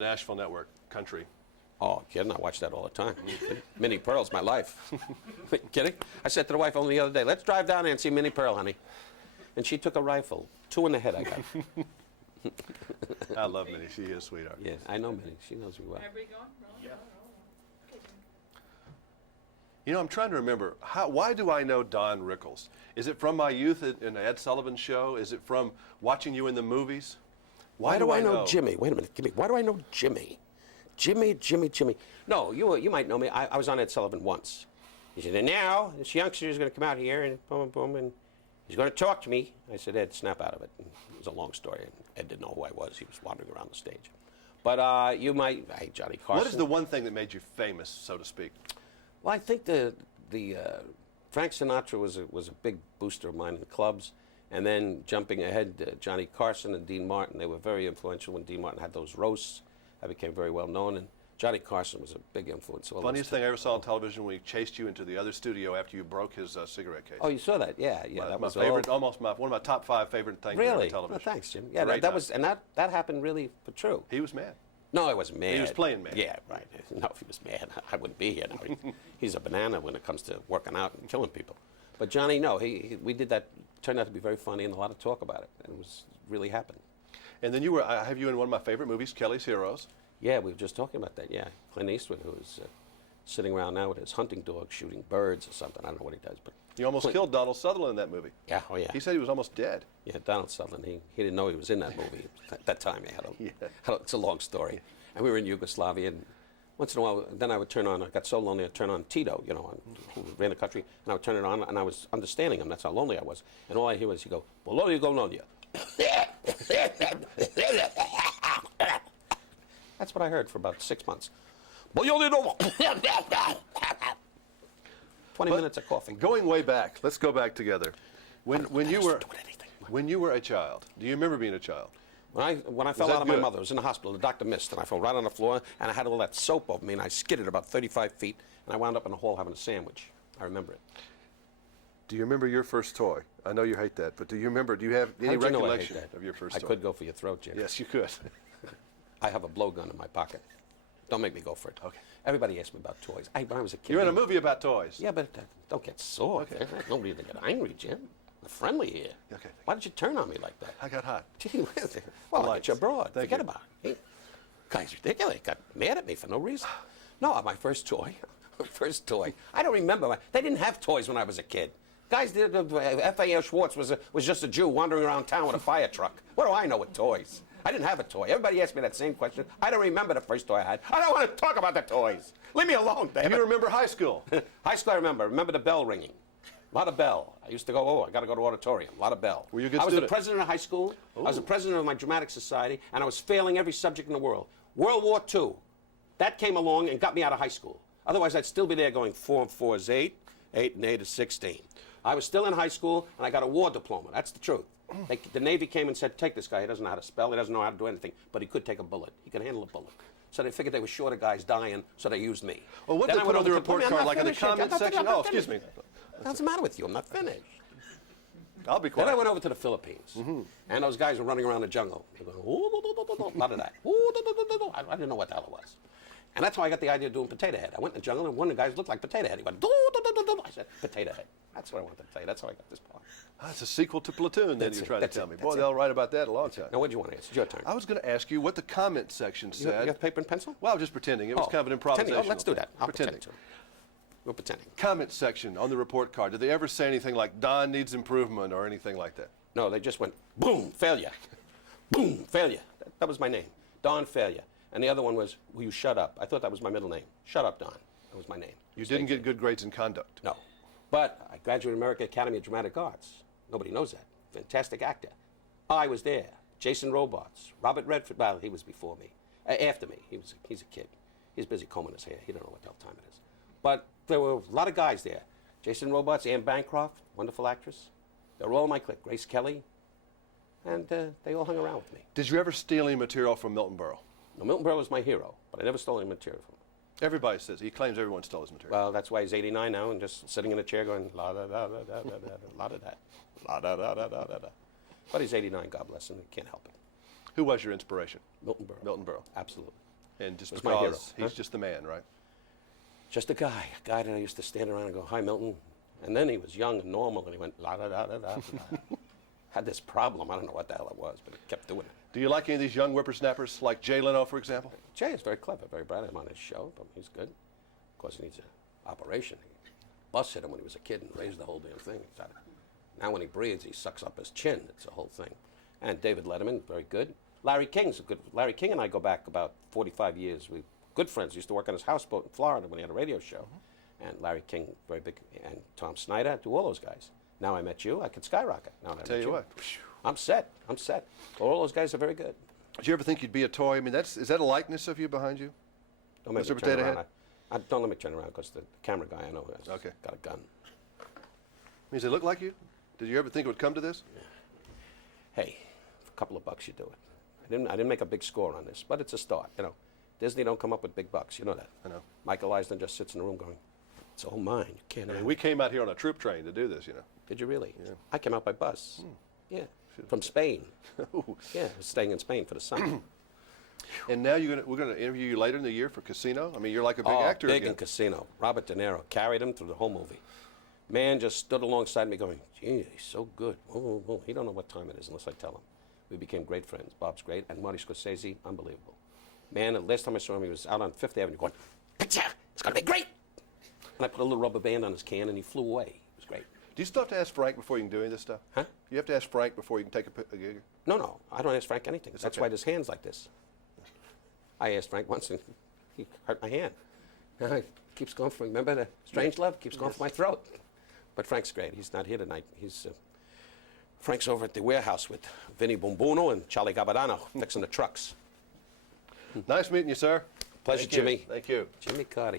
Nashville Network, country. Oh, kidding? I watch that all the time. Minnie Pearl's my life. Kidding? I said to the wife only the other day, let's drive down there and see Minnie Pearl, honey. And she took a rifle. 2 in the head I got. I love Minnie. She is a sweetheart. Yeah, I know Minnie. She knows me well. Yeah. You know, I'm trying to remember, why do I know Don Rickles? Is it from my youth in the Ed Sullivan Show? Is it from watching you in the movies? Why do I know Jimmy? Wait a minute, give me. Why do I know Jimmy? Jimmy. No, you might know me. I was on Ed Sullivan once. He said, and now this youngster is going to come out here and boom, boom, and he's going to talk to me. I said, Ed, snap out of it. And it was a long story. And Ed didn't know who I was. He was wandering around the stage. But you might, hey, Johnny Carson. What is the one thing that made you famous, so to speak? Well, I think the Frank Sinatra was a big booster of mine in clubs. And then jumping ahead, Johnny Carson and Dean Martin, they were very influential when Dean Martin had those roasts. I became very well known, and Johnny Carson was a big influence. Funniest thing I ever saw on television when he chased you into the other studio after you broke his cigarette case. Oh, you saw that? Yeah. That my was favorite, one of my top 5 favorite things really? on television. Well, thanks, Jim. Yeah, that was, and that happened really for true. He was mad. No, I wasn't mad. He was playing mad. Yeah, right. No, if he was mad, I wouldn't be here now. He's a banana when it comes to working out and killing people. But Johnny, no, we did that. Turned out to be very funny and a lot of talk about it. And it was really happened. And then I have you in one of my favorite movies, Kelly's Heroes. Yeah, we were just talking about that. Yeah, Clint Eastwood, who is sitting around now with his hunting dog shooting birds or something. I don't know what he does, but you almost killed Donald Sutherland in that movie. Yeah, oh yeah. He said he was almost dead. Yeah, Donald Sutherland. He didn't know he was in that movie at that time. He had it's a long story. Yeah. And we were in Yugoslavia, and once in a while, then I would turn on. I got so lonely, I'd turn on Tito, who ran the country, and I would turn it on, and I was understanding him. That's how lonely I was. And all I hear was he go, "Bolonia, Golonia." That's what I heard for about 6 months. 20 minutes of coughing. Going way back, let's go back together. When you were a child, do you remember being a child? When I fell out of my mother, I was in the hospital. The doctor missed, and I fell right on the floor, and I had all that soap over me, and I skidded about 35 feet, and I wound up in the hall having a sandwich. I remember it. Do you remember your first toy? I know you hate that, but do you have any recollection of your first toy? I could go for your throat, Jim. Yes, you could. I have a blowgun in my pocket. Don't make me go for it. Okay. Everybody asked me about toys. When I was a kid. You're in a movie about toys. Yeah, but don't get sore. Okay. Nobody to get angry, Jim. I'm friendly here. Okay. Why did you turn on me like that? I got hot. Gee, well, I got you abroad. Forget about it. Guys, ridiculous. They got mad at me for no reason. No, my first toy. I don't remember. They didn't have toys when I was a kid. Guys, F.A.L. Schwartz was just a Jew wandering around town with a fire truck. What do I know with toys? I didn't have a toy. Everybody asked me that same question. I don't remember the first toy I had. I don't want to talk about the toys. Leave me alone, David. Do you remember high school? High school, I remember. Remember the bell ringing. A lot of bell. I used to go, I got to go to auditorium. A lot of bell. Were you a good student? I was the president of high school. Ooh. I was the president of my dramatic society, and I was failing every subject in the world. World War II. That came along and got me out of high school. Otherwise, I'd still be there going 4 and 4 is 8, 8 and 8 is 16. I was still in high school, and I got a war diploma. That's the truth. The Navy came and said, take this guy. He doesn't know how to spell. He doesn't know how to do anything. But he could take a bullet. He could handle a bullet. So they figured they were short of guys dying, so they used me. Well, what did they put on the report card, like in the comment section? Oh, excuse me. What's the matter with you? I'm not finished. I'll be quiet. Then I went over to the Philippines, and those guys were running around the jungle. They were going, a lot of that. I didn't know what the hell it was. And that's how I got the idea of doing Potato Head. I went in the jungle, and one of the guys looked like Potato Head. He went, I said, Potato Head. That's what I wanted to tell you. That's how I got this part. That's a sequel to Platoon, then you're trying to tell me. Boy, they'll write about that a long time. Now, what did you want to ask? It's your turn. I was going to ask you what the comment section said. You got paper and pencil? Well, I was just pretending. It was kind of an improvisation. Oh, let's do that. I'll pretend. We're pretending. Comment section on the report card. Did they ever say anything like, Don needs improvement or anything like that? No, they just went, boom, failure. Boom, failure. That was my name. Don Failure. And the other one was, will you shut up? I thought that was my middle name. Shut up, Don. That was my name. You didn't get good grades in conduct? No. But I graduated American Academy of Dramatic Arts. Nobody knows that. Fantastic actor. I was there. Jason Robards. Robert Redford. Well, he was before me. After me. He's a kid. He's busy combing his hair. He don't know what the hell time it is. But there were a lot of guys there. Jason Robards, Anne Bancroft, wonderful actress. They were all my clique. Grace Kelly. And they all hung around with me. Did you ever steal any material from Milton Berle? No, Milton Berle was my hero, but I never stole any material from him. Everybody says. He claims everyone stole his material. Well, that's why he's 89 now and just sitting in a chair going, la-da-da-da-da-da-da, la-da-da, la-da-da-da-da-da. But he's 89, God bless him. He can't help it. Who was your inspiration? Milton Berle. Milton Berle. Absolutely. And just was my hero. because he's just the man, right? Just a guy that I used to stand around and go, "Hi, Milton." And then he was young and normal, and he went, "La da da da da." Had this problem. I don't know what the hell it was, but he kept doing it. Do you like any of these young whippersnappers, like Jay Leno, for example? Jay is very clever, very bright. I'm on his show, but he's good. Of course, he needs an operation. Bus hit him when he was a kid and raised the whole damn thing. Now when he breathes, he sucks up his chin. It's a whole thing. And David Letterman, very good. Larry King's a good. Larry King and I go back about 45 years. We're good friends. Used to work on his houseboat in Florida when he had a radio show. And Larry King, very big. And Tom Snyder, do all those guys. Now I met you, I could skyrocket. Now that I Tell met you what. I'm set. I'm set. All those guys are very good. Did you ever think you'd be a toy? I mean, is that a likeness of you behind you? Don't make Mr. me turn Potato around. Head? Don't let me turn around because the camera guy I know has Okay. got a gun. Does it look like you? Did you ever think it would come to this? Hey, for a couple of bucks you do it. I didn't make a big score on this, but it's a start. You know, Disney don't come up with big bucks. You know that. I know. Michael Eisner just sits in the room going, "It's all mine. You can't I have mean, it." we came out here on a troop train to do this, you know. Did you really? Yeah. I came out by bus. Yeah, from Spain. Ooh. Yeah, I was staying in Spain for the summer. And now we're gonna interview you later in the year for Casino. I mean, you're like a big actor big again. in Casino. Robert De Niro carried him through the whole movie. Man just stood alongside me going, "Gee, he's so good. Whoa, whoa." He don't know what time it is unless I tell him. We became great friends. Bob's great. And Marty Scorsese, unbelievable. Man, the last time I saw him, he was out on 5th Avenue going, "Picture, it's going to be great." And I put a little rubber band on his can, and he flew away. It was great. Do you still have to ask Frank before you can do any of this stuff? Huh? You have to ask Frank before you can take a gig? No, I don't ask Frank anything. That's okay. why there's hands like this. I asked Frank once, and he hurt my hand. Now it keeps going for, remember the Strange Love? Keeps going for my throat. But Frank's great. He's not here tonight. Frank's over at the warehouse with Vinny Bombuno and Charlie Gabadano fixing the trucks. Nice meeting you, sir. Pleasure, Thank you. Jimmy. Thank you. Jimmy Carter.